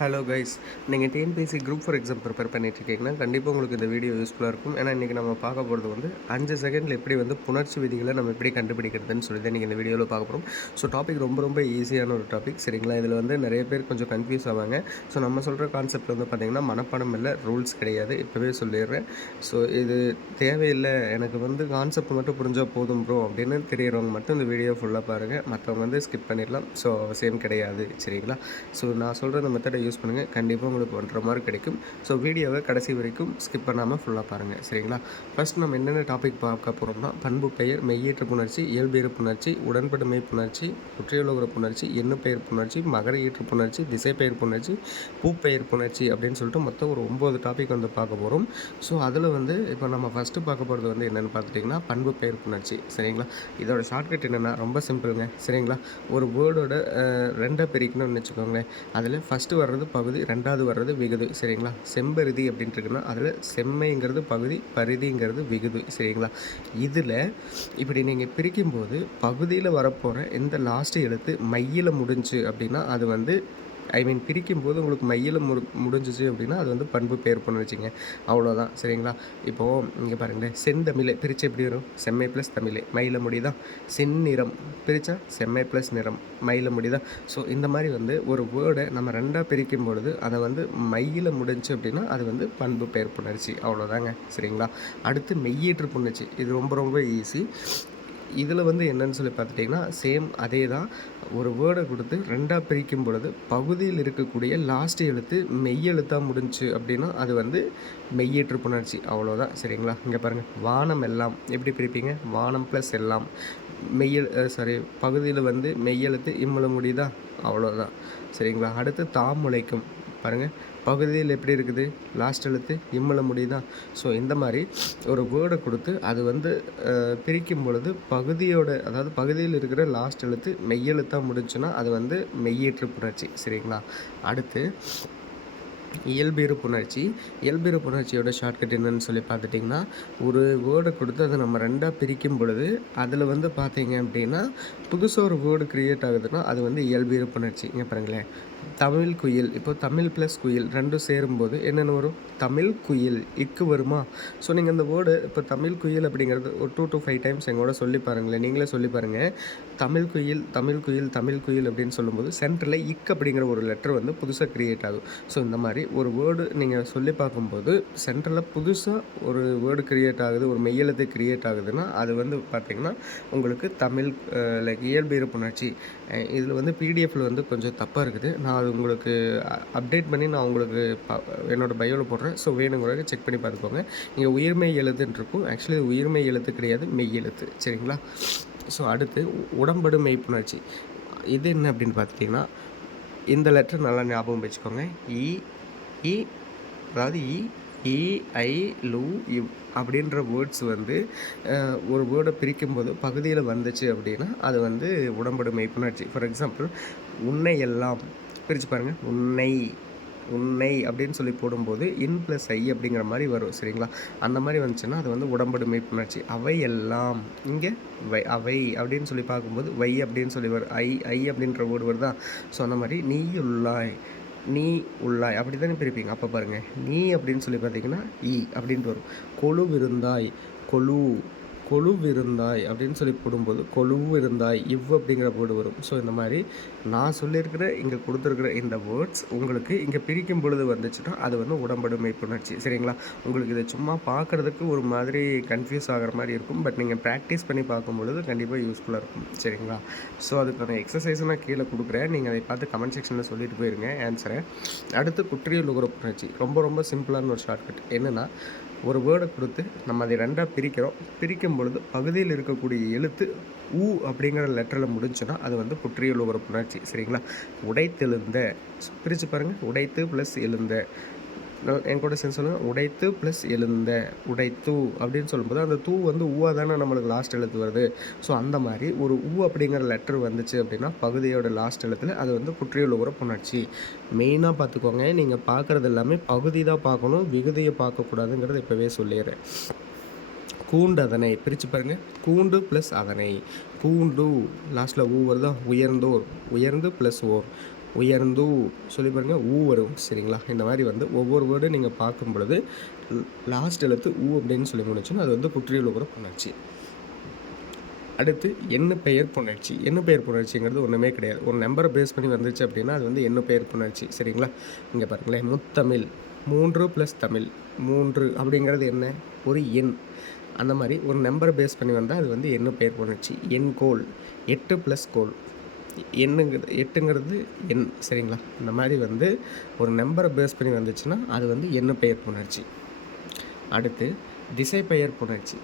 Hello guys, நீங்கள் TNPSC group four exam prepare பண்ணிட்டுருக்கீங்கன்னா கண்டிப்பாக உங்களுக்கு இந்த வீடியோ யூஸ்ஃபுல்லாக இருக்கும். ஏன்னா இன்றைக்கி நம்ம பார்க்க போகிறது வந்து 5 செகண்டில் எப்படி வந்து புணர்ச்சி விதிகளை நம்ம எப்படி கண்டுபிடிக்கிறதுன்னு சொல்லி தான் நீங்கள் இந்த வீடியோவில் பார்க்க போகிறோம். ஸோ டாபிக் ரொம்ப ஈஸியான ஒரு டாபிக், சரிங்களா? இதில் வந்து நிறைய பேர் கொஞ்சம் கன்ஃபியூஸ் ஆவாங்க. ஸோ நம்ம சொல்கிற கான்செப்ட் வந்து பார்த்திங்கன்னா மனப்பாடம் இல்லை, ரூல்ஸ் கிடையாது, இப்போவே சொல்லிடுறேன். ஸோ இது தேவையில்லை, எனக்கு வந்து கான்செப்ட் மட்டும் புரிஞ்சால் போதும் ப்ரோ அப்படின்னு தெரியறவங்க மட்டும் இந்த வீடியோ ஃபுல்லாக பாருங்கள். மற்றவங்க வந்து ஸ்கிப் பண்ணிடலாம். ஸோ அவசியம் கிடையாது, சரிங்களா? ஸோ நான் சொல்கிற இந்த மெத்தடை யூஸ் பண்ணுங்கள், கண்டிப்பாக உங்களுக்கு 1.5 மார்க் கிடைக்கும். ஸோ வீடியோவை கடைசி வரைக்கும் ஸ்கிப் பண்ணாமல் ஃபுல்லாக பாருங்கள், சரிங்களா? ஃபஸ்ட் நம்ம என்னென்ன டாபிக் பார்க்க போகிறோம்னா, பண்பு பெயர், மெய்யீற்று புணர்ச்சி, இயல்பெயர் புணர்ச்சி, உடன்படுமை புணர்ச்சி, குற்றியலுகர புணர்ச்சி, எண்ணுப்பெயர் புணர்ச்சி, மகர ஈற்று புணர்ச்சி, திசைப்பெயர் புணர்ச்சி, பூப்பெயர் புணர்ச்சி அப்படின்னு சொல்லிட்டு மொத்தம் ஒரு 9 டாபிக் வந்து பார்க்க போகிறோம். ஸோ அதில் வந்து இப்போ நம்ம ஃபஸ்ட்டு பார்க்க போகிறது வந்து என்னென்னு பார்த்துட்டிங்கன்னா பண்பு பெயர் புணர்ச்சி, சரிங்களா? இதோட ஷார்ட்கட் என்னென்னா ரொம்ப சிம்பிளுங்க, சரிங்களா? ஒரு வேர்டோட ரெண்டாக பிரிக்கணும்னு வச்சுக்கோங்களேன். அதில் ஃபஸ்ட்டு வர்றது பகுதி, ரெண்டாவது வர்றது விகுதி, சரிங்களா? செம்பருதி அப்படின்ட்டு இருக்குன்னா அதில் செம்மைங்கிறது பகுதி, பரிதிங்கிறது விகுதி, சரிங்களா? இதில் இப்படி நீங்கள் பிரிக்கும்போது பகுதியில் வரப்போகிற இந்த லாஸ்ட்டு எழுத்து மையில் முடிஞ்சு அப்படின்னா அது வந்து பிரிக்கும்போது உங்களுக்கு மையில் முடிஞ்சிச்சு அப்படின்னா அது வந்து பண்பு பெயர் புணர்ச்சிங்க, அவ்வளோதான், சரிங்களா? இப்போது இங்கே பாருங்களேன், செந்தமிழை பிரித்து எப்படி வரும்? செம்மை ப்ளஸ் தமிழை, மயில முடிதான். செந்நிறம் பிரித்தா செம்மை ப்ளஸ் நிறம், மயில முடிதான். ஸோ இந்த மாதிரி வந்து ஒரு வேர்டை நம்ம ரெண்டாக பிரிக்கும் பொழுது அதை வந்து மையில் முடிஞ்சு அப்படின்னா அது வந்து பண்பு பெயர் புணர்ச்சி, அவ்வளோதாங்க, சரிங்களா? அடுத்து மெய்யீற்று புணர்ச்சி, இது ரொம்ப ஈஸி. இதில் வந்து என்னன்னு சொல்லி பார்த்துட்டிங்கன்னா சேம் அதே தான். ஒரு வேர்டை கொடுத்து ரெண்டாக பிரிக்கும் பொழுது பகுதியில் இருக்கக்கூடிய லாஸ்ட் எழுத்து மெய்யெழுத்தாக முடிஞ்சு அப்படின்னா அது வந்து மெய்யீற்று புணர்ச்சி, அவ்வளோதான், சரிங்களா? இங்கே பாருங்கள், வானம் எல்லாம் எப்படி பிரிப்பீங்க? வானம் ப்ளஸ் எல்லாம், பகுதியில் வந்து மெய்யெழுத்து இம்மல முடியுதா, அவ்வளோதான், சரிங்களா? அடுத்து தாமுளைக்கும் பாருங்கள், பகுதியில் எப்படி இருக்குது? லாஸ்ட் எழுத்து இம்மல முடியுதா. ஸோ இந்த மாதிரி ஒரு வேர்டை கொடுத்து அது வந்து பிரிக்கும் பொழுது பகுதியோட, அதாவது பகுதியில் இருக்கிற லாஸ்ட் எழுத்து மெய்யெழுத்தாக முடிஞ்சுன்னா அது வந்து மெய்யீற்று புணர்ச்சி, சரிங்களா? அடுத்து இயல்பெயர் புணர்ச்சி. இயல்பெயர் புணர்ச்சியோட ஷார்ட்கட் என்னன்னு சொல்லி பார்த்துட்டிங்கன்னா, ஒரு வேர்டை கொடுத்து அதை நம்ம ரெண்டாக பிரிக்கும் பொழுது அதில் வந்து பார்த்தீங்க அப்படின்னா புதுசாக ஒரு வேர்டு க்ரியேட் ஆகுதுன்னா அது வந்து இயல்பெயர் புணர்ச்சி. இங்கே பாருங்களேன், தமிழ் குயில், இப்போ தமிழ் ப்ளஸ் குயில் ரெண்டும் சேரும்போது என்னென்ன வரும்? தமிழ் குயில், இக்கு வருமா? ஸோ நீங்கள் அந்த வேர்டு இப்போ தமிழ் குயில் அப்படிங்கிறது ஒரு 2 to 5 டைம்ஸ் எங்களோட சொல்லி பாருங்களேன், நீங்களே சொல்லி பாருங்கள். தமிழ் குயில், தமிழ் குயில், தமிழ் குயில் அப்படின்னு சொல்லும்போது சென்டரில் இக் அப்படிங்கிற ஒரு லெட்டர் வந்து புதுசாக க்ரியேட் ஆகும். ஸோ இந்த மாதிரி ஒரு வேர்டு நீங்கள் சொல்லி பார்க்கும்போது சென்டரில் புதுசாக ஒரு வேர்டு க்ரியேட் ஆகுது, ஒரு மெய்யெழுத்து க்ரியேட் ஆகுதுன்னா அது வந்து பார்த்திங்கன்னா உங்களுக்கு தமிழ் லைக் இயல்பெயர் புணர்ச்சி. இதில் வந்து பிடிஎஃப்பில் வந்து கொஞ்சம் தப்பாக இருக்குது, நான் அது உங்களுக்கு அப்டேட் பண்ணி நான் உங்களுக்கு என்னோடய பயோவில் போடுறேன். ஸோ வேணுங்கிறத செக் பண்ணி பார்த்துக்கோங்க. இங்கே உயிர்மெய் எழுத்துன்னு இருக்கும், ஆக்சுவலி இது உயிர்மெய் எழுத்து கிடையாது, மெய் எழுத்து, சரிங்களா? ஸோ அடுத்து உடம்படு மெய்ப்புணர்ச்சி. இது என்ன அப்படின்னு பார்த்துட்டிங்கன்னா, இந்த லெட்டர் நல்லா ஞாபகம் வச்சுக்கோங்க. இ இ அதாவது இ ஐ லு இவ் அப்படின்ற வேர்ட்ஸ் வந்து ஒரு வேர்டை பிரிக்கும்போது பகுதியில் வந்துச்சு அப்படின்னா அது வந்து உடம்படு மெய்ப்புணர்ச்சி. ஃபார் எக்ஸாம்பிள், உன்னை எல்லாம் பிரித்து பாருங்கள், உன்னை உன்னை அப்படின்னு சொல்லி போடும்போது இன் ப்ளஸ் ஐ அப்படிங்கிற மாதிரி வரும், சரிங்களா? அந்த மாதிரி வந்துச்சுன்னா அது வந்து உடம்படு மெய்ப்புணர்ச்சி. அவை எல்லாம், இங்கே அவை அப்படின்னு சொல்லி பார்க்கும்போது வை அப்படின்னு சொல்லி வரும், ஐ அப்படின்ற வேர்டு வருதா? ஸோ அந்த மாதிரி நீ உள்ளாய், நீ உள்ளாய் அப்படி தானே பிரிப்பீங்க. அப்போ பாருங்கள், நீ அப்படின்னு சொல்லி பார்த்தீங்கன்னா ஈ அப்படின்ட்டு வரும். கொழுவிருந்தாய், கொழு கொழுவிருந்தாய் அப்படின்னு சொல்லி போடும்போது கொழுவிருந்தாய் இவ் அப்படிங்கிற வேர்டு வரும். ஸோ இந்த மாதிரி நான் சொல்லியிருக்கிற இங்கே கொடுத்துருக்குற இந்த வேர்ட்ஸ் உங்களுக்கு இங்கே பிரிக்கும் பொழுது வந்துச்சுன்னா அது வந்து உடம்படு மெய்ப்புணர்ச்சி, சரிங்களா? உங்களுக்கு இதை சும்மா பார்க்குறதுக்கு ஒரு மாதிரி கன்ஃபியூஸ் ஆகிற மாதிரி இருக்கும், பட் நீங்கள் ப்ராக்டிஸ் பண்ணி பார்க்கும் பொழுது கண்டிப்பாக யூஸ்ஃபுல்லாக இருக்கும், சரிங்களா? ஸோ அதுக்கான எக்ஸசைஸை நான் கீழே கொடுக்குறேன், நீங்கள் அதை பார்த்து கமெண்ட் செக்ஷனில் சொல்லிட்டு போயிருங்க ஆன்சரை. அடுத்து குற்றியலுகர புணர்ச்சி, ரொம்ப சிம்பிளான ஒரு ஷார்ட்கட். என்னென்னா, ஒரு வேர்டை கொடுத்து நம்ம அதை ரெண்டாக பிரிக்கும் பொழுது பகுதியில் இருக்கக்கூடிய எழுத்து ஊ அப்படிங்கிற லெட்டரில் முடிஞ்சுன்னா அது வந்து குற்றியலுகர புணர்ச்சி, சரிங்களா? உடைத்தெழுந்த பிரித்து பாருங்கள், உடைத்து ப்ளஸ் எழுந்த, என் கூட சேர்ந்து சொல்லுங்கள், உடைத்து ப்ளஸ் எழுந்த, உடைத்து அப்படின்னு சொல்லும்போது அந்த தூ வந்து ஊவாக தானே நம்மளுக்கு லாஸ்ட் எழுத்து வருது. ஸோ அந்த மாதிரி ஒரு ஊ அப்படிங்கிற லெட்டர் வந்துச்சு அப்படின்னா பகுதியோட லாஸ்ட் எழுத்தில் அது வந்து குற்றியலுகர புணர்ச்சி. மெயினாக பார்த்துக்கோங்க, நீங்கள் பார்க்குறது எல்லாமே பகுதி தான் பார்க்கணும், விகுதியை பார்க்கக்கூடாதுங்கிறது இப்போவே சொல்லிடுறேன். கூண்டு அதனை பிரித்து பாருங்கள், கூண்டு ப்ளஸ் அதனை, கூண்டு லாஸ்ட்டில் ஊ வருதா? உயர்ந்தோர், உயர்ந்து ப்ளஸ் ஓர், உயர்ந்து சொல்லி பாருங்க ஊ வரும் சரிங்களா. இந்த மாதிரி வந்து ஒவ்வொரு வேர்டும் நீங்கள் பார்க்கும் பொழுது லாஸ்ட் எழுத்து ஊ அப்படின்னு சொல்லி முடிச்சுன்னா அது வந்து குற்றியல் உகர புணர்ச்சி. அடுத்து எண்ணு பெயர் புணர்ச்சி. எண்ணு பெயர் புணர்ச்சிங்கிறது ஒன்றுமே கிடையாது. ஒரு நம்பரை பேஸ் பண்ணி வந்துச்சு அப்படின்னா அது வந்து எண்ணு பெயர் புணர்ச்சி சரிங்களா. இங்கே பாருங்களேன், முத்தமிழ் 3 + தமிழ் 3 அப்படிங்கிறது என்ன, ஒரு எண். அந்த மாதிரி ஒரு நம்பரை பேஸ் பண்ணி வந்தால் அது வந்து எண்ணு பெயர் புணர்ச்சி. எண்கோள் 8 + கோள், எட்டுங்கிறது எண் சரிங்களா. இந்த மாதிரி வந்து ஒரு நம்பரை பேஸ் பண்ணி வந்துச்சுன்னா அது வந்து எண்ணு பெயர் புணர்ச்சி. அடுத்து திசை பெயர் புணர்ச்சி.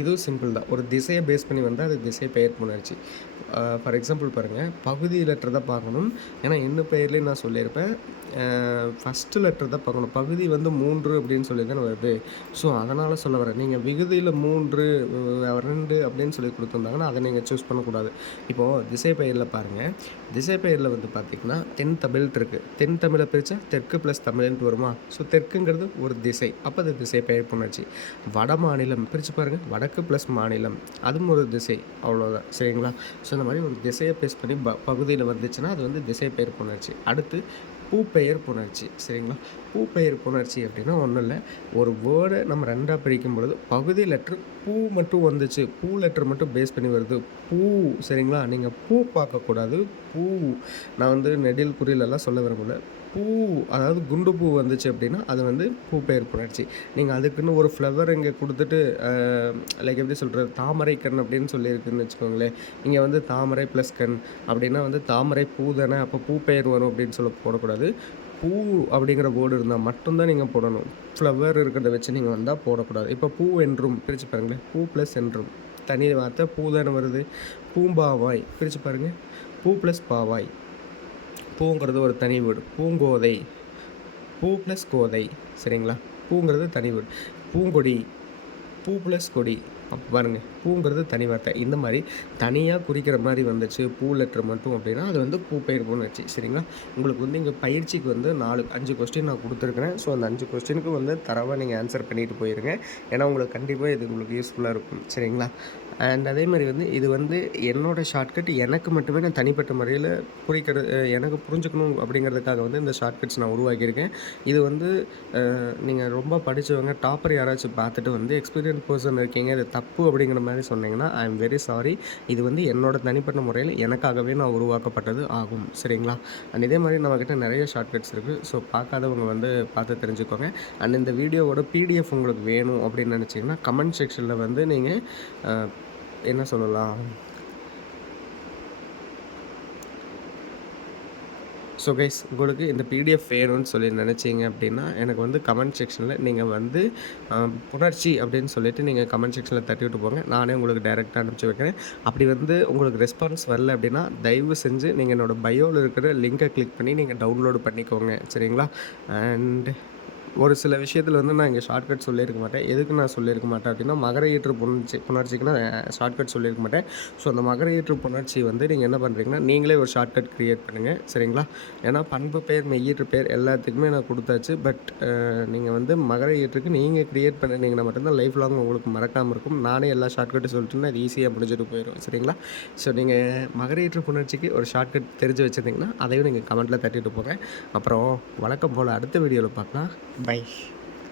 இதுவும் சிம்பிள் தான். ஒரு திசையை பேஸ் பண்ணி வந்தால் அது திசை பெயர் புணர்ச்சி. ஃபார் எக்ஸாம்பிள் பாருங்கள், பகுதி லெட்டர் தான் பார்க்கணும். ஏன்னா என்ன பெயர்லேயும் நான் சொல்லியிருப்பேன், ஃபஸ்ட்டு லெட்டர் தான் பார்க்கணும். பகுதி வந்து 3 அப்படின்னு சொல்லி தானே வருது. ஸோ அதனால் சொல்ல வரேன், நீங்கள் விகுதியில் 3 2 அப்படின்னு சொல்லி கொடுத்துருந்தாங்கன்னா அதை நீங்கள் சூஸ் பண்ணக்கூடாது. இப்போது திசை பெயரில் பாருங்கள், திசை பெயரில் வந்து பார்த்திங்கன்னா தென் தமிழ் இருக்குது. தென் தமிழை பிரித்தா தெற்கு ப்ளஸ் தமிழ்ன்ட்டு வருமா. ஸோ தெற்குங்கிறது ஒரு திசை, அப்போ அது திசை பெயர் புணர்ச்சி. வட மாநிலம் பிரித்து பாருங்கள், வடக்கு ப்ளஸ் மாநிலம் அதுவும் ஒரு திசை, அவ்வளோதான் சரிங்களா. ஸோ இந்த மாதிரி ஒரு திசையை பேஸ் பண்ணி பகுதியில் வந்துச்சுன்னா அது வந்து திசை பெயர் புணர்ச்சி. அடுத்து பூப்பெயர் புணர்ச்சி சரிங்களா. பூப்பெயர் புணர்ச்சி அப்படின்னா ஒன்றும் இல்லை, ஒரு வேர்டை நம்ம ரெண்டாக பிரிக்கும் பொழுது பகுதி லெட்ரு பூ மட்டும் வந்துச்சு, பூ லெட்டர் மட்டும் பேஸ் பண்ணி வருது, பூ சரிங்களா. நீங்கள் பூ பார்க்கக்கூடாது, பூ. நான் வந்து நெடில் குறிலெல்லாம் சொல்ல விரும்பல. பூ அதாவது குண்டு பூ வந்துச்சு அப்படின்னா அது வந்து பூப்பெயர் புணர்ச்சி. நீங்கள் அதுக்குன்னு ஒரு ஃப்ளவர் இங்கே கொடுத்துட்டு லைக் எப்படி சொல்கிறது, தாமரை கண் அப்படின்னு சொல்லியிருக்குன்னு வச்சுக்கோங்களேன். இங்கே வந்து தாமரை ப்ளஸ் கண் அப்படின்னா வந்து தாமரை பூ தானே, அப்போ பூப்பெயர் வரும் அப்படின்னு சொல்ல போடக்கூடாது. பூ அப்படிங்கிற வேர்டு இருந்தால் மட்டும்தான் நீங்கள் போடணும். ஃப்ளவர் இருக்கிறத வச்சு நீங்கள் வந்தால் போடக்கூடாது. இப்போ பூ என்றும் பிரித்து பாருங்களேன், பூ ப்ளஸ் என்றும் தனி வார்த்தை பூ தானே வருது. பூம்பாவாய் பிரித்து பாருங்கள், பூ ப்ளஸ் பாவாய், பூங்கிறது ஒரு தனி வீடு. பூங்கோதை, பூ ப்ளஸ் கோதை சரிங்களா. பூங்கிறது தனி வீடு. பூங்கொடி, பூ ப்ளஸ் கொடி, அப்போ பாருங்கள் பூங்கிறது தனி வார்த்தை. இந்த மாதிரி தனியாக குறிக்கிற மாதிரி வந்துச்சு பூ லெட்டர் மட்டும் அப்படின்னா அது வந்து பூப்பெயர் புணர்ச்சி சரிங்களா. உங்களுக்கு வந்து இங்கே பயிற்சிக்கு வந்து 5 கொஸ்டின் நான் கொடுத்துருக்குறேன். ஸோ அந்த 5 கொஸ்டினுக்கு வந்து தரவாக நீங்கள் ஆன்சர் பண்ணிட்டு போயிருங்க. ஏன்னா உங்களுக்கு கண்டிப்பாக இது உங்களுக்கு யூஸ்ஃபுல்லாக இருக்கும் சரிங்களா. அண்ட் அதே மாதிரி வந்து இது வந்து என்னோடய ஷார்ட்கட், எனக்கு மட்டுமே நான் தனிப்பட்ட முறையில் எனக்கு புரிஞ்சுக்கணும் அப்படிங்கிறதுக்காக வந்து இந்த ஷார்ட்கட்ஸ் நான் உருவாக்கியிருக்கேன். இது வந்து நீங்கள் ரொம்ப படித்தவங்க டாப்பர் யாராச்சும் பார்த்துட்டு வந்து எக்ஸ்பீரியன்ஸ் பர்சன் இருக்கீங்க, இது தப்பு அப்படிங்கிற மாதிரி சொன்னீங்கன்னா ஐ எம் வெரி சாரி. இது வந்து என்னோடய தனிப்பட்ட முறையில் எனக்காகவே நான் உருவாக்கப்பட்டது ஆகும் சரிங்களா. அண்ட் இதே மாதிரி நம்மக்கிட்ட நிறைய ஷார்ட்கட்ஸ் இருக்குது. ஸோ பார்க்காதவங்க வந்து பார்த்து தெரிஞ்சுக்கோங்க. அண்ட் இந்த வீடியோவோட பிடிஎஃப் உங்களுக்கு வேணும் அப்படின்னு நினச்சிங்கன்னா கமெண்ட் செக்ஷனில் வந்து நீங்கள் என்ன சொல்லலாம், ஸோ கைஸ் உங்களுக்கு இந்த பிடிஎஃப் வேணும்னு சொல்லி நினச்சிங்க அப்படின்னா எனக்கு வந்து கமெண்ட் செக்ஷனில் நீங்கள் வந்து புணர்ச்சி அப்படின்னு சொல்லிவிட்டு நீங்கள் கமெண்ட் செக்ஷனில் தட்டி விட்டு போங்க, நானே உங்களுக்கு டைரெக்டாக அனுப்பிச்சி வைக்கிறேன். அப்படி வந்து உங்களுக்கு ரெஸ்பான்ஸ் வரல அப்படின்னா தயவு செஞ்சு நீங்கள் என்னோடய பயோவில் இருக்கிற லிங்கை கிளிக் பண்ணி நீங்கள் டவுன்லோடு பண்ணிக்கோங்க சரிங்களா. அண்ட் ஒரு சில விஷயத்தில் வந்து நான் இங்கே ஷார்ட்கட் சொல்லியிருக்க மாட்டேன். எதுக்கு நான் சொல்லியிருக்க மாட்டேன் அப்படின்னா மகர ஈற்று புணர்ச்சிக்கு நான் ஷார்ட்கட் சொல்லியிருக்க மாட்டேன். ஸோ அந்த மகர ஈற்று புணர்ச்சி வந்து நீங்கள் என்ன பண்ணுறீங்கன்னா நீங்களே ஒரு ஷார்ட்கட் க்ரியேட் பண்ணுங்கள் சரிங்களா. ஏன்னா பண்பு பெயர் மெய்யீற்று பெயர் எல்லாத்துக்குமே நான் கொடுத்தாச்சு. பட் நீங்கள் வந்து மகர ஈற்றுக்கு நீங்கள் க்ரியேட் பண்ணிங்கன்னா மட்டும்தான் லைஃப் லாங் உங்களுக்கு மறக்காமல் இருக்கும். நானே எல்லா ஷார்ட்கட்டும் சொல்லிட்டுன்னா அது ஈஸியாக முடிஞ்சிட்டு போயிடும் சரிங்களா. ஸோ நீங்கள் மகர ஈற்று புணர்ச்சிக்கு ஒரு ஷார்ட்கட் தெரிஞ்சு வச்சுருந்தீங்கன்னா அதையும் நீங்கள் கமெண்ட்டில் தட்டிட்டு போங்க. அப்புறம் வழக்கம் போல் அடுத்த வீடியோவில் பார்க்கலாம். Bye.